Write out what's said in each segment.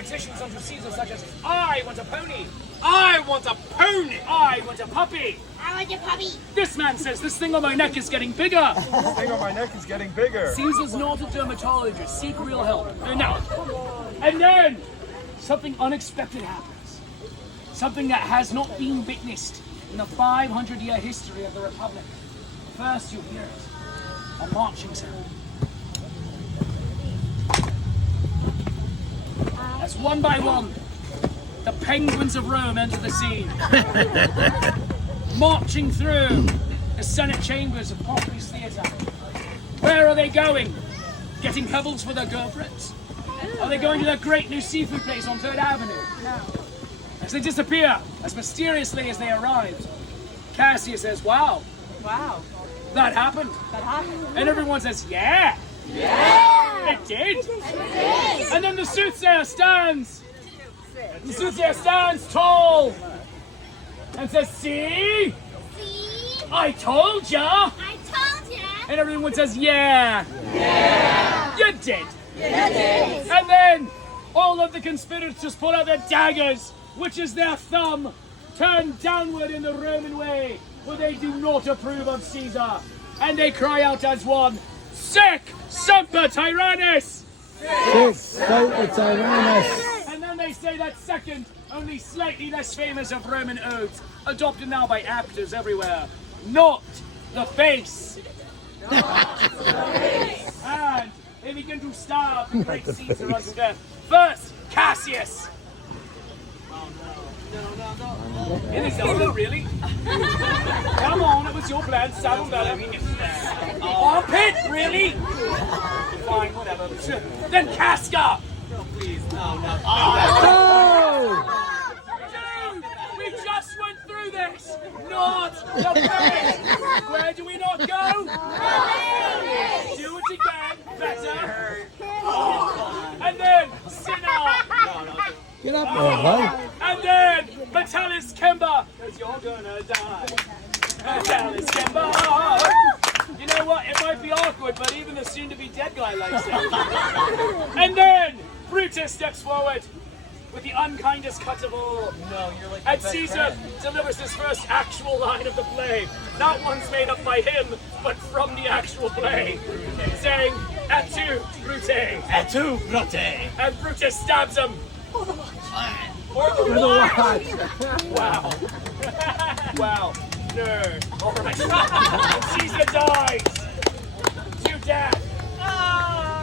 Petitions unto Caesar such as, I want a pony. I want a pony. I want a puppy. I want a puppy. This man says this thing on my neck is getting bigger. This thing on my neck is getting bigger. Caesar's not a dermatologist. Seek real help. And then something unexpected happens. Something that has not been witnessed in the 500-year history of the Republic. First you hear it. A marching sound. As one by one, the penguins of Rome enter the scene. Marching through the Senate chambers of Pompey's Theatre. Where are they going? Getting pebbles for their girlfriends? Are they going to that great new seafood place on 3rd Avenue? No. As they disappear, as mysteriously as they arrived, Cassius says, wow. Wow. That happened. That happened. And everyone says, yeah. Yeah. It did. And then the soothsayer stands. The soothsayer stands tall and says, see? See? I told ya. I told ya. And everyone says, yeah. Yeah. You did. You did. And then all of the conspirators pull out their daggers, which is their thumb, turned downward in the Roman way, where they do not approve of Caesar. And they cry out as one, Sic Semper Tyrannis! Sic Semper Tyrannis! And then they say that second, only slightly less famous of Roman oaths, adopted now by actors everywhere. Not the face! And they begin to starve the great Caesar unto death. First, Cassius! No. It is over, really? Come on, it was your plan, saddle better. Armpit, really? Fine, whatever. Then Casca! No, please, no. Oh! Dude, we just went through this! Not the face! Where do we not go? Do it again, better. And then, Sinner! Get up there, bud. And then, Vitalis Kemba, because you're gonna die. Vitalis Kemba. You know what? It might be awkward, but even the soon-to-be dead guy likes it. And then, Brutus steps forward with the unkindest cut of all. No, you're like. And Caesar delivers his first actual line of the play. Not one's made up by him, but from the actual play. Saying, "Et tu, Brute." Et tu, Brute. And Brutus stabs him. For the Watch. Wow. Wow. Nerd. Alright. Caesar dies. To death.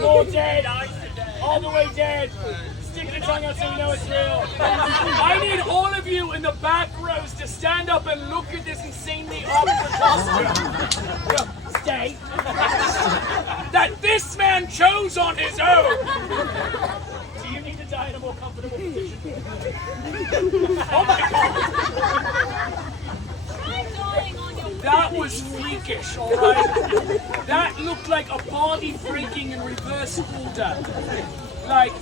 More dead. All the way dead. Stick your tongue out so we know it's real. I need all of you in the back rows to stand up and look at this insanely awkward costume. Stay. That this man chose on his own. Do you need to die in a more comfortable position? Oh my God! That was freakish, alright? That looked like a body breaking in reverse order. Like,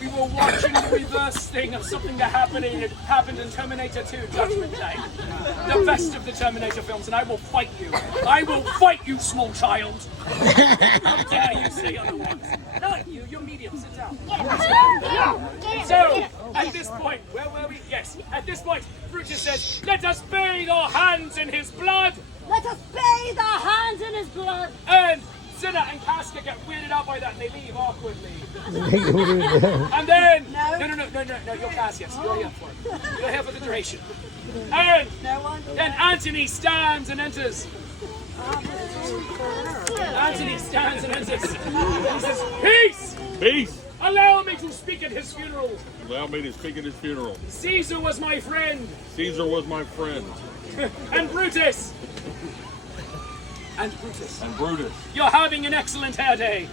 we were watching the reverse thing of something that happened in Terminator 2, Judgment Day. The best of the Terminator films, and I will fight you. I will fight you, small child. How dare you say otherwise? Not you, you're medium, sit down. So, at this point, where were we? Yes, at this point, Brutus says, let us bathe our hands in his blood. Let us bathe our hands in his blood. And Cinna and Casca get weirded out by that and they leave awkwardly. And then, no, you're Cassius, you're here for it. You're here for the duration. And then Antony stands and enters. Antony stands and enters. He says, peace! Peace! Allow me to speak at his funeral. Allow me to speak at his funeral. Caesar was my friend. Caesar was my friend. And Brutus. And Brutus. You're having an excellent hair day.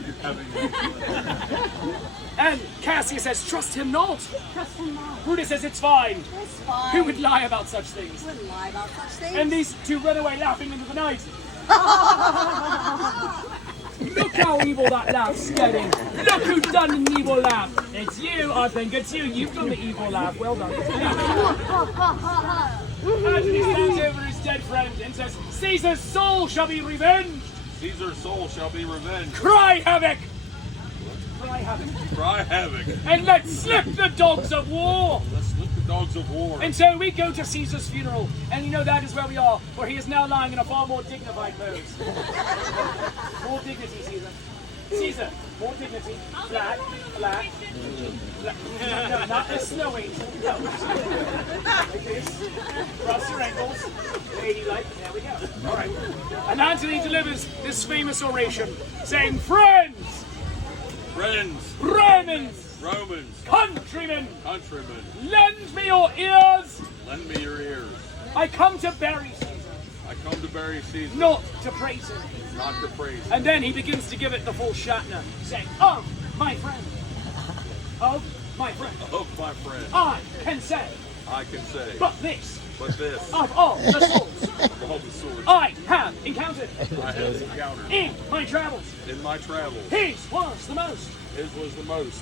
And Cassius says, trust him not. Trust him not. Brutus says, it's fine. It's fine. Who would lie about such things? Who would lie about such things? And these two run away laughing into the night. Look how evil that laugh's getting. Look who's done an evil laugh. It's you, I think. It's you. You've done the evil laugh. Well done. Antony stands over his dead friend and says, Caesar's soul shall be revenged. Caesar's soul shall be revenged. Cry havoc. Cry havoc. Cry havoc. And let's slip the dogs of war. Let's slip the dogs of war. And so we go to Caesar's funeral, and you know that is where we are, for he is now lying in a far more dignified pose. More dignity, Caesar. Caesar, more dignity. Flat, flat. No, not this snow angel. No. Like this. Cross your ankles. Ladylike. There we go. All right. And Antony delivers this famous oration, saying, "Friends, Friends, Romans, Romans, countrymen, countrymen, lend me your ears. lend me your ears. I come to bury Caesar, I come to bury Caesar, not to praise him." not to praise him. And then he begins to give it the full Shatner, saying, "Oh, my friend, oh, my friend, Oh, my friend, I can say, I can say, but this, but this, of all the souls of all the swords I have encountered I have encountered in my travels, in my travels, his was the most his was the most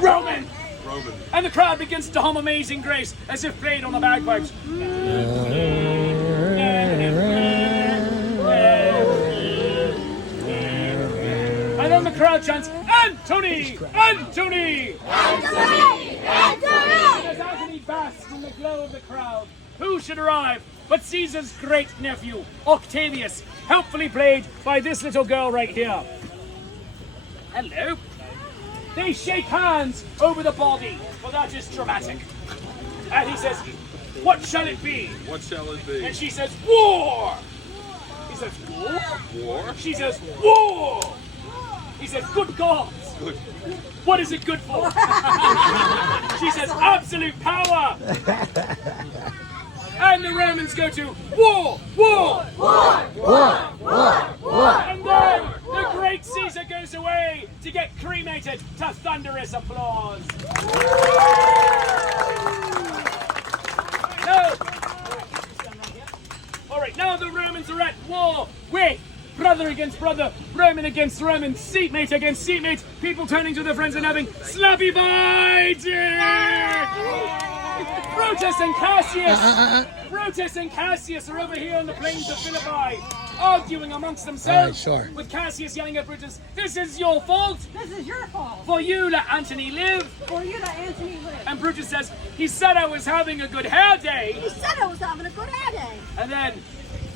Roman." Roman. And the crowd begins to hum Amazing Grace as if played on the bagpipes. And then the crowd chants, "Antony! Antony!" Antony! And Antony! as Antony basks in the glow of the crowd, who should arrive but Caesar's great nephew, Octavius, helpfully played by this little girl right here. Hello. They shake hands over the body, for that is dramatic. And he says, "What shall it be?" What shall it be? And she says, "War!" He says, "War?" War? She says, "War!" He says, "Good gods! Good. What is it good for?" She says, "Absolute power!" And the Romans go to war, war, and then the great Caesar goes away to get cremated to thunderous applause. All right, now the Romans are at war with brother against brother, Roman against Roman, seatmate against seatmate, people turning to their friends and having slappy fights. Brutus and Cassius are over here on the plains of Philippi, arguing amongst themselves, All right, sure. with Cassius yelling at Brutus, "This is your fault, This is your fault. for you let Antony live." For you that Antony live. And Brutus says, "He said I was having a good hair day." He said I was having a good hair day. And then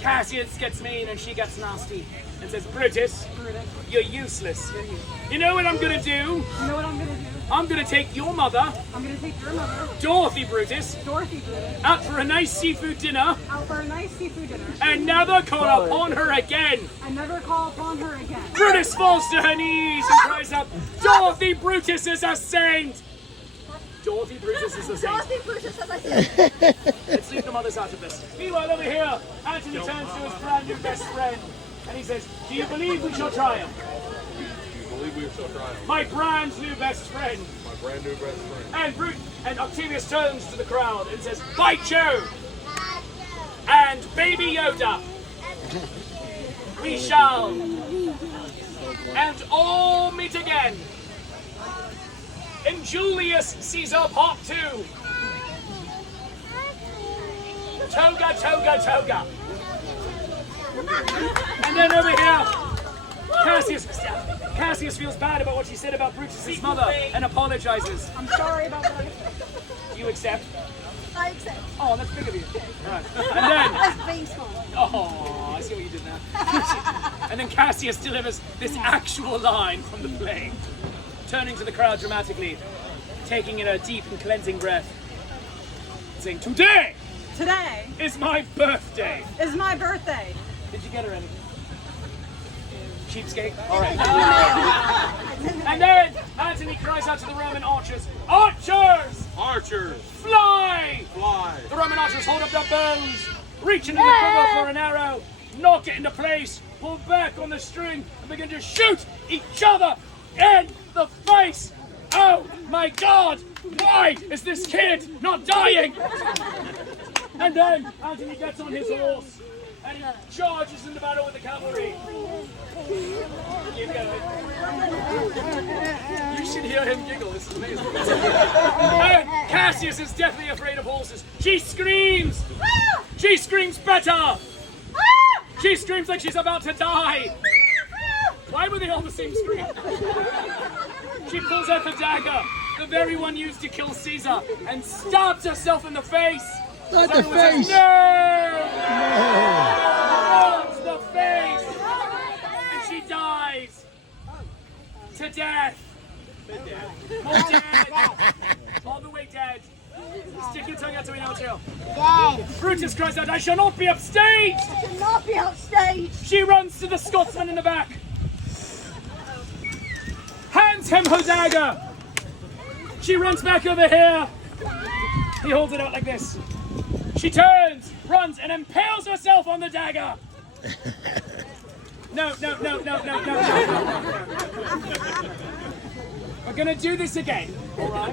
Cassius gets mean and she gets nasty and says, "Brutus, Brutus, you're useless. You know what I'm gonna do? you know what I'm gonna do? I'm gonna take your mother, I'm gonna take your mother, Dorothy Brutus, Dorothy Brutus, out for a nice seafood dinner out for a nice seafood dinner, and never call upon her again." and never call upon her again. Brutus falls to her knees and cries out, "Dorothy Brutus is a saint!" Dorothy Brutus is a saint. Dorothy Brutus says I said. Let's leave the mothers out of this. Meanwhile, over here, Antony turns to his brand new best friend and he says, "Do you believe we shall triumph?" You believe we shall triumph. My brand new best friend. My brand new best friend. And Octavius turns to the crowd and says, "By Jove and Baby Yoda, we shall and all meet again in Julius Caesar Part 2. Toga, toga, toga." And then over here, Cassius feels bad about what she said about Brutus' mother and apologizes. I'm sorry about what I said. Do you accept? I accept. Oh, that's big of you. Right. And then, That's being small. oh, I see what you did there. And then Cassius delivers this actual line from the play, turning to the crowd dramatically, taking in a deep and cleansing breath, saying, "Today Today is my birthday." is my birthday. Did you get her anything? Cheapskate? All right. And then Antony cries out to the Roman archers, "Archers, Archers, fly!" fly. The Roman archers hold up their bows, reach into the quiver for an arrow, knock it into place, pull back on the string, and begin to shoot each other in the face. Oh my God! Why is this kid not dying? And then Antony gets on his horse and he charges into battle with the cavalry. Keep going. You should hear him giggle. This is amazing. And Cassius is deathly afraid of horses. She screams. She screams better. She screams like she's about to die. Why were they on the same screen? She pulls out the dagger, the very one used to kill Caesar, and stabs herself in the face. Not the Everyone says, face. no! Not the face! And she dies. To death. More dead. All the way dead. Stick your tongue out to me now, Jill. Yes. Brutus cries out, I shall not be upstaged! I should not be upstage. She runs to the Scotsman in the back. Hands him her dagger. She runs back over here. He holds it out like this. She turns, runs, and impales herself on the dagger. No. We're gonna do this again. All right.